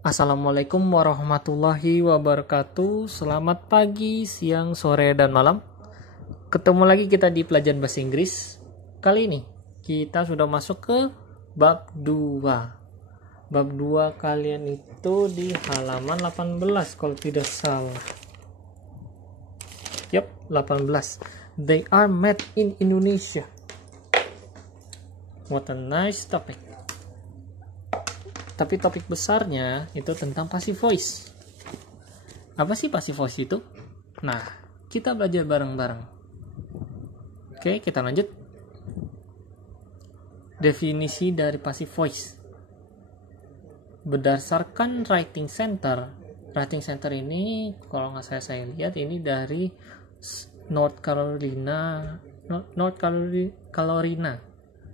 Assalamualaikum warahmatullahi wabarakatuh. Selamat pagi, siang, sore, dan malam. Ketemu lagi kita di pelajaran bahasa Inggris. Kali ini kita sudah masuk ke bab 2. Bab 2 kalian itu di halaman 18 kalau tidak salah. Yap, 18. They are made in Indonesia. What a nice topic. Tapi topik besarnya itu tentang passive voice. Apa sih passive voice itu? Nah, kita belajar bareng-bareng. Oke, kita lanjut. Definisi dari passive voice. Berdasarkan Writing Center ini kalau nggak saya lihat ini dari North Carolina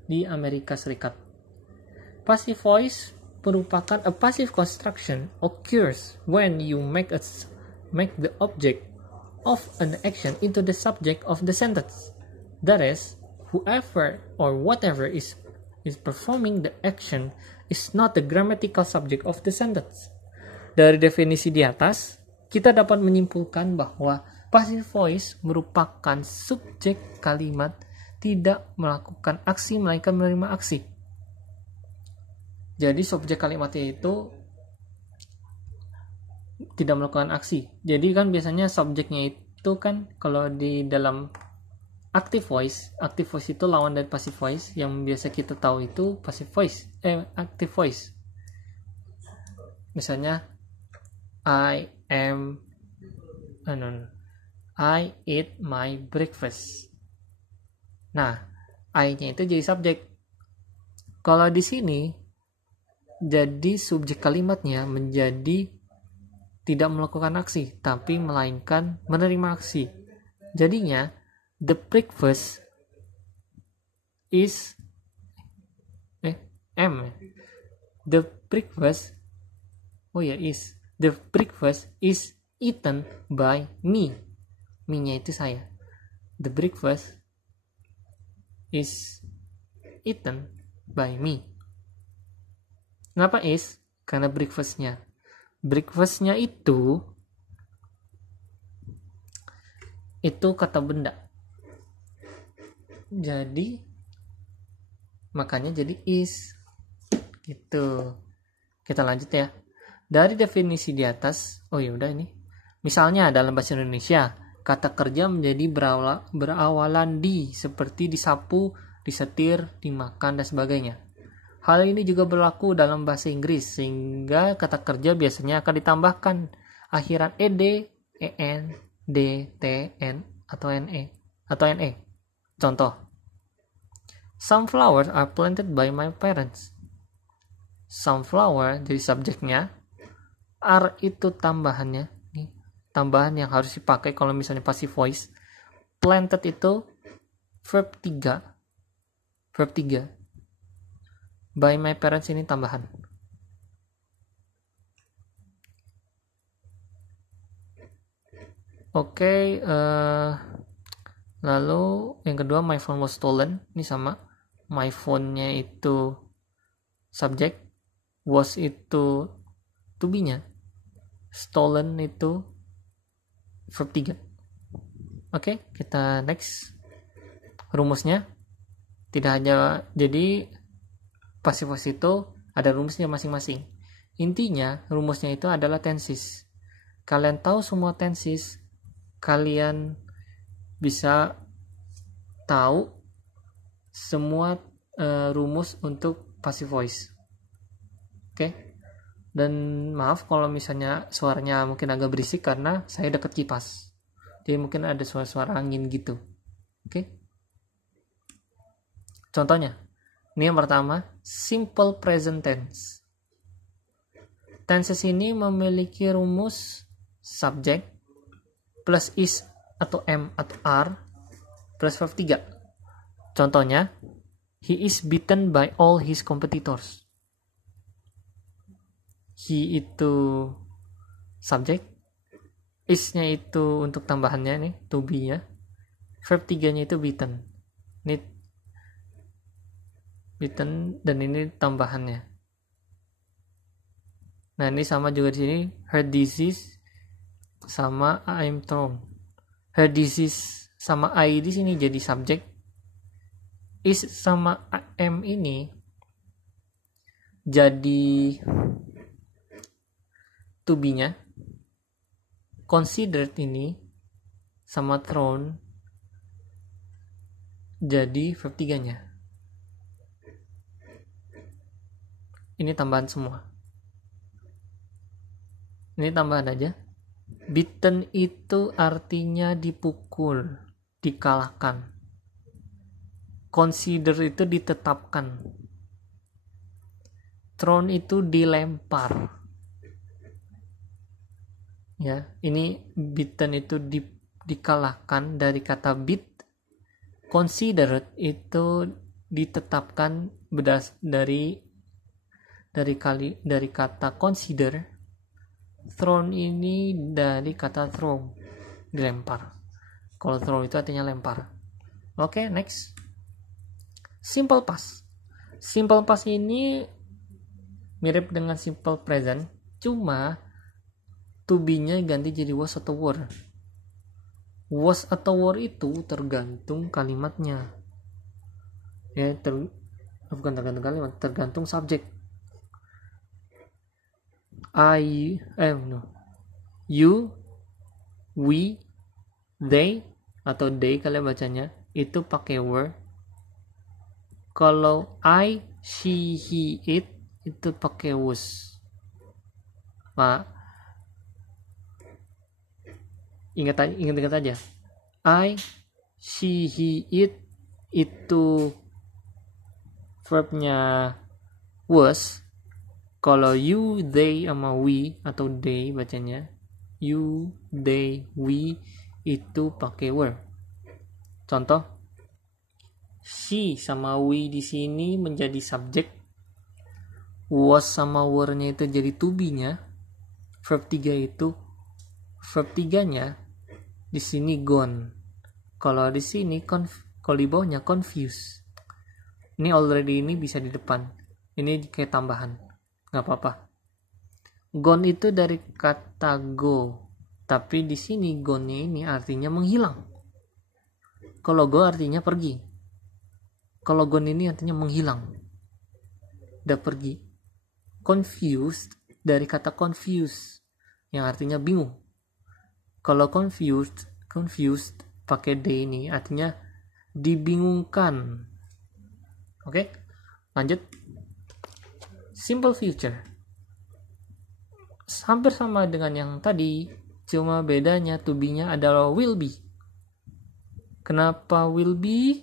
di Amerika Serikat. Passive voice merupakan a passive construction occurs when you make the object of an action into the subject of the sentence. That is, whoever or whatever is performing the action is not the grammatical subject of the sentence. Dari definisi di atas, kita dapat menyimpulkan bahwa passive voice merupakan subjek kalimat tidak melakukan aksi melainkan menerima aksi. Jadi subjek kalimatnya itu tidak melakukan aksi. Jadi kan biasanya subjeknya itu kan kalau di dalam active voice itu lawan dari passive voice. Yang biasa kita tahu itu active voice. Misalnya I eat my breakfast. Nah, I-nya itu jadi subjek. Kalau di sini jadi subjek kalimatnya menjadi tidak melakukan aksi, tapi melainkan menerima aksi. Jadinya, the breakfast is The breakfast is eaten by me. Me-nya itu saya. The breakfast is eaten by me. Kenapa is? Karena breakfast-nya itu kata benda. Jadi makanya jadi is. Gitu. Kita lanjut ya. Dari definisi di atas, ini. Misalnya dalam bahasa Indonesia, kata kerja menjadi berawalan di, seperti disapu, disetir, dimakan, dan sebagainya. Hal ini juga berlaku dalam bahasa Inggris, sehingga kata kerja biasanya akan ditambahkan akhiran ed, en, d, tn, atau ne. Contoh, some flowers are planted by my parents. Some flower jadi subjeknya, are itu tambahannya, nih, tambahan yang harus dipakai kalau misalnya passive voice. Planted itu verb 3. By my parents ini tambahan. Oke, lalu yang kedua, my phone was stolen. Ini sama. My phone-nya itu subjek, was itu to be-nya, stolen itu verb 3. Oke, kita next. Rumusnya tidak hanya jadi passive voice itu ada rumusnya masing-masing. Intinya rumusnya itu adalah tenses. Kalian tahu semua tenses, kalian bisa tahu semua rumus untuk passive voice. Oke? Dan maaf kalau misalnya suaranya mungkin agak berisik karena saya dekat kipas. Jadi mungkin ada suara-suara angin gitu. Oke? Contohnya, ini yang pertama, simple present tense. Tenses ini memiliki rumus subject plus is atau am atau are plus verb 3. Contohnya, he is beaten by all his competitors. He itu subject, is-nya itu untuk tambahannya nih, to be-nya. Verb 3-nya itu beaten. Ini beaten dan ini tambahannya. Nah, ini sama juga di sini, her disease sama I'm thrown. Her disease sama I di sini jadi subjek. Is sama am ini jadi to be-nya. Considered ini sama thrown jadi verb 3-nya. Ini tambahan semua. Ini tambahan aja. Beaten itu artinya dipukul, dikalahkan. Consider itu ditetapkan. Thrown itu dilempar. Ya, ini beaten itu dikalahkan dari kata beat. Considered itu ditetapkan dari kata consider. Thrown ini dari kata throw, dilempar. Kalau throw itu artinya lempar. Oke, next. Simple past. Simple past ini mirip dengan simple present, cuma to be-nya ganti jadi was atau were. Was atau were itu tergantung kalimatnya. Ya, bukan tergantung kalimat, tergantung subjek. You, we, they atau they kalian bacanya itu pakai were. Kalau I, she, he, it itu pakai was. Pak, ingat aja. I, she, he, it itu verbnya was. Kalau you, they sama we atau they bacanya you, they, we itu pakai were. Contoh, she sama we di sini menjadi subjek, was sama were-nya itu jadi to be-nya. Verb 3 itu verb 3-nya di sini gone. Kalau di sini kalau di bawahnya confused. Ini already ini bisa di depan. Ini kayak tambahan. Nggak apa-apa. Gone itu dari kata go, tapi di sini gone-nya ini artinya menghilang. Kalau go artinya pergi. Kalau gone ini artinya menghilang. Udah pergi. Confused dari kata confused yang artinya bingung. Kalau confused pakai d ini artinya dibingungkan. Oke, lanjut. Simple future hampir sama dengan yang tadi, cuma bedanya to be-nya adalah will be. Kenapa will be?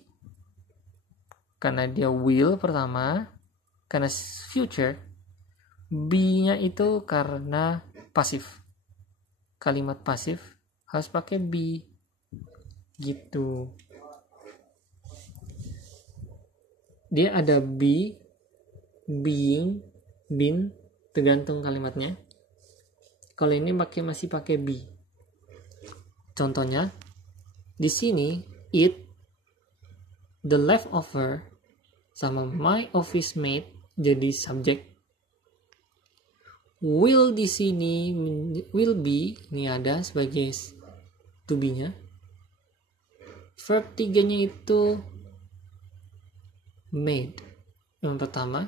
Karena dia will pertama, karena future. Be-nya itu karena pasif. Kalimat pasif harus pakai be. Gitu. Dia ada be, being, been, tergantung kalimatnya. Kalau ini masih pakai be. Contohnya di sini it, the leftover sama my office mate jadi subjek. Will di sini will be ini ada sebagai to be-nya. Verb 3-nya itu made yang pertama,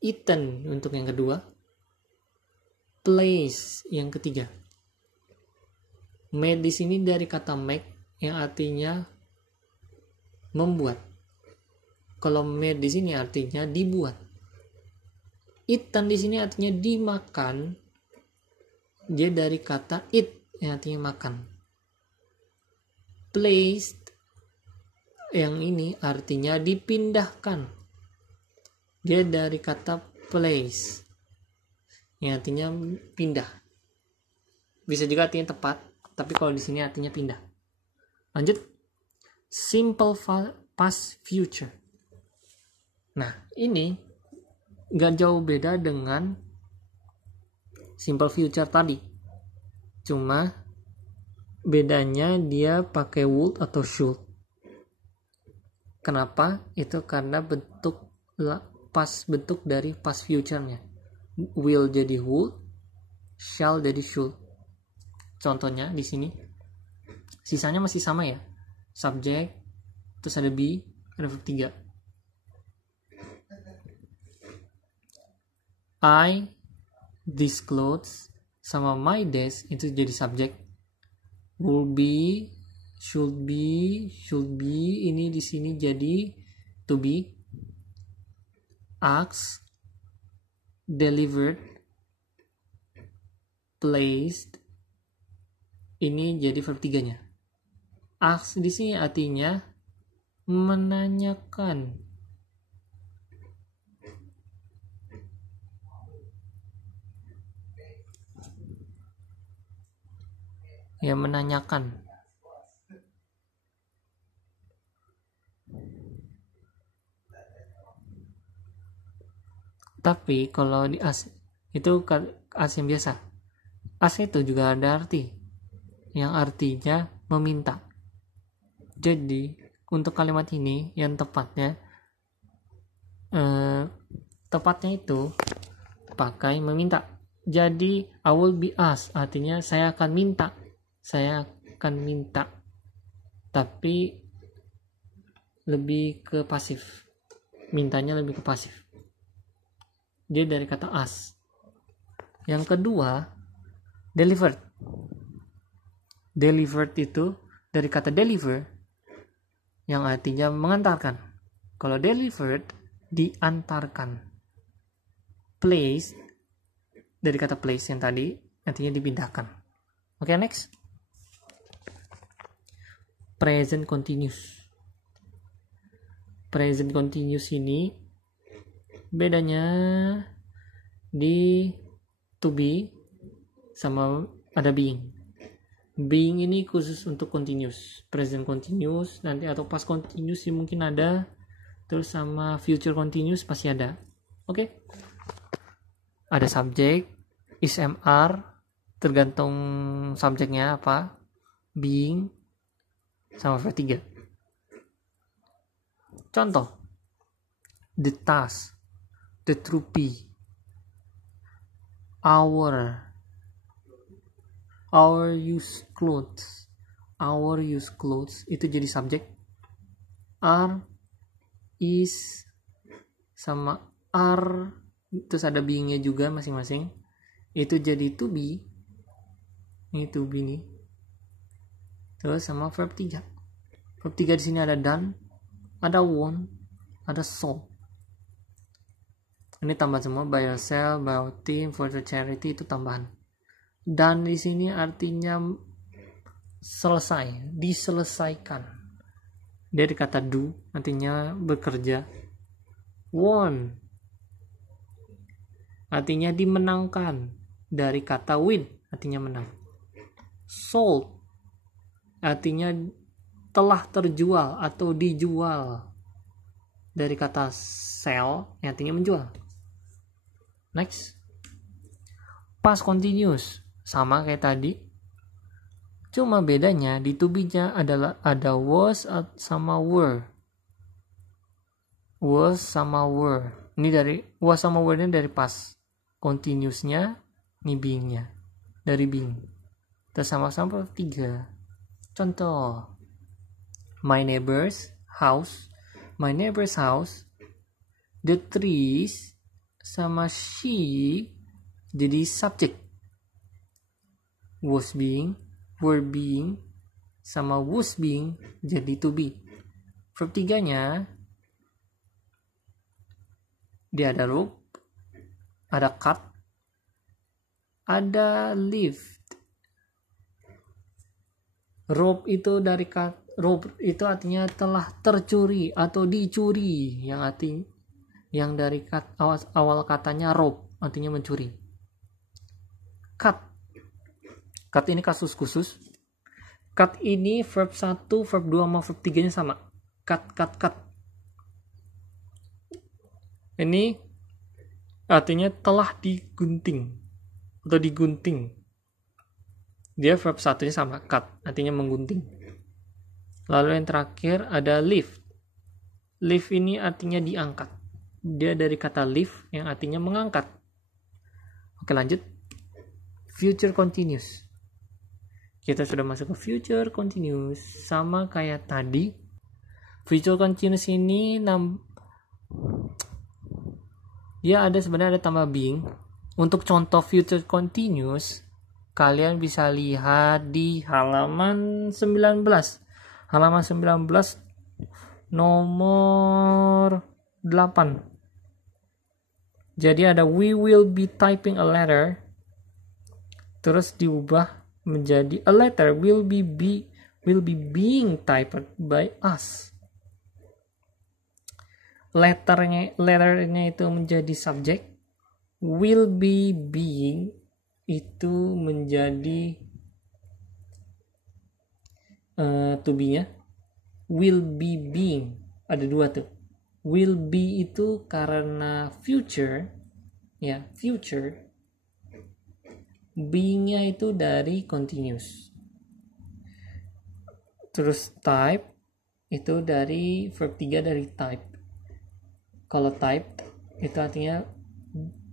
eaten untuk yang kedua, place yang ketiga. Made di sini dari kata make yang artinya membuat. Kalau made di sini artinya dibuat. Eaten di sini artinya dimakan. Dia dari kata eat yang artinya makan. Placed yang ini artinya dipindahkan. Dia dari kata place yang artinya pindah. Bisa juga artinya tepat, tapi kalau di sini artinya pindah. Lanjut. Simple past future. Nah, ini gak jauh beda dengan simple future tadi. Cuma bedanya dia pakai would atau should. Kenapa? Itu karena bentuk past bentuk dari past future-nya. Will jadi would, shall jadi should. Contohnya di sini. Sisanya masih sama ya. Subject, terus ada be, ada verb 3. I, these clothes, sama my desk itu jadi subject. Will be, should be, ini di sini jadi to be. Asked, delivered, placed, ini jadi verb 3-nya. Ask di sini artinya menanyakan. Ya, menanyakan. Tapi kalau di as itu as yang biasa. As itu juga ada arti yang artinya meminta. Jadi untuk kalimat ini yang tepatnya itu pakai meminta. Jadi I will be asked artinya saya akan minta. Tapi lebih ke pasif. Mintanya lebih ke pasif. Dia dari kata ask. Yang kedua, delivered. Delivered itu dari kata deliver yang artinya mengantarkan. Kalau delivered, diantarkan. Place, dari kata place yang tadi, artinya dipindahkan. Oke, next. Present continuous. Present continuous ini bedanya di to be sama ada being. Being ini khusus untuk continuous, present continuous nanti atau past continuous sih mungkin ada, terus sama future continuous pasti ada. Oke. Ada subjek, is, am, are, tergantung subjeknya apa, being, sama verb 3. Contoh, the task, the troopy, our used clothes. Our used clothes itu jadi subjek. Are, is, sama are, terus ada being-nya juga masing-masing. Itu jadi to be. Ini to be nih. Terus sama verb 3. Verb 3 di sini ada done, ada won, ada sold. Ini tambahan semua, by yourself, by our team, for the charity, itu tambahan. Dan di sini artinya selesai, diselesaikan. Dari kata do, artinya bekerja. Won, artinya dimenangkan. Dari kata win, artinya menang. Sold, artinya telah terjual atau dijual. Dari kata sell, yang artinya menjual. Next. Past continuous. Sama kayak tadi, cuma bedanya di to be-nya adalah ada was sama were. Was sama were. Ini dari was sama were-nya dari past. Continuous-nya ini being-nya dari being. Terus sama-sama 3. Contoh, my neighbor's house. My neighbor's house, the trees sama she jadi subject. Was being, were being, sama was being jadi to be. Verb 3-nya dia ada rope, ada cut, ada lift. Rope itu dari rope itu artinya telah tercuri atau dicuri, yang dari awal katanya rope artinya mencuri. Cut ini kasus khusus. Cut ini verb 1, verb 2 sama verb 3-nya sama. Cut. Ini artinya telah digunting atau digunting. Dia verb 1-nya sama, cut, artinya menggunting. Lalu yang terakhir ada lift. Lift ini artinya diangkat. dia dari kata lift yang artinya mengangkat. Oke, lanjut. Future continuous. Kita sudah masuk ke future continuous. Sama kayak tadi. Future continuous ini ya sebenarnya ada tambah being. Untuk contoh future continuous, kalian bisa lihat di halaman 19. Halaman 19 nomor 8. Jadi ada we will be typing a letter, terus diubah menjadi a letter will be being typed by us. Letternya itu menjadi subjek, will be being itu menjadi to be-nya, will be being ada 2 tuh. Will be itu karena future, ya, future. Being-nya itu dari continuous. Terus type itu dari verb 3 dari type. Kalau type itu artinya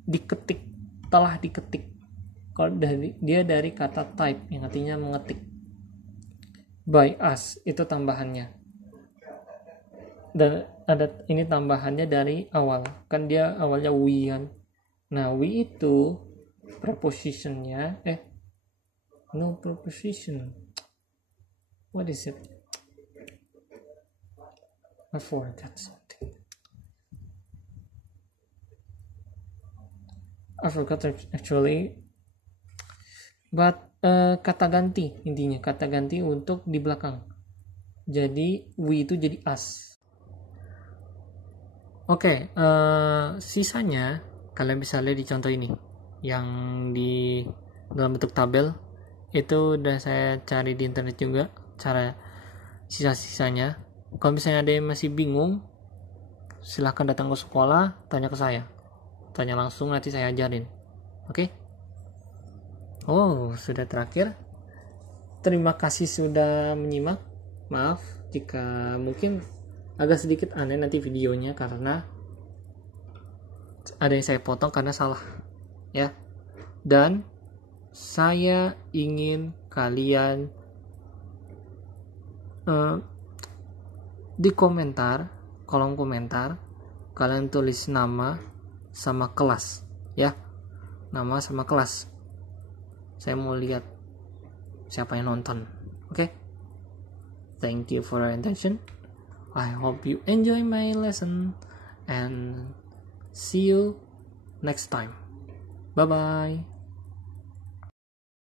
diketik, telah diketik. Kalau dia dari kata type yang artinya mengetik. By us itu tambahannya. Dan ada ini tambahannya dari awal, kan dia awalnya we kan. Nah, we itu prepositionnya no preposition, what is it, I forgot something, I forgot actually, but kata ganti, intinya kata ganti untuk di belakang. Jadi we itu jadi us. Oke, sisanya kalian bisa lihat di contoh ini yang di dalam bentuk tabel. Itu udah saya cari di internet juga cara sisa-sisanya. Kalau misalnya ada yang masih bingung, silahkan datang ke sekolah, tanya ke saya, tanya langsung, nanti saya ajarin. Oke? Oh, sudah terakhir. Terima kasih sudah menyimak. Maaf jika mungkin agak sedikit aneh nanti videonya karena ada yang saya potong karena salah, ya. Dan saya ingin kalian di kolom komentar kalian tulis nama sama kelas, ya. Nama sama kelas. Saya mau lihat siapa yang nonton. Oke? Thank you for your attention. I hope you enjoy my lesson and see you next time. Bye bye.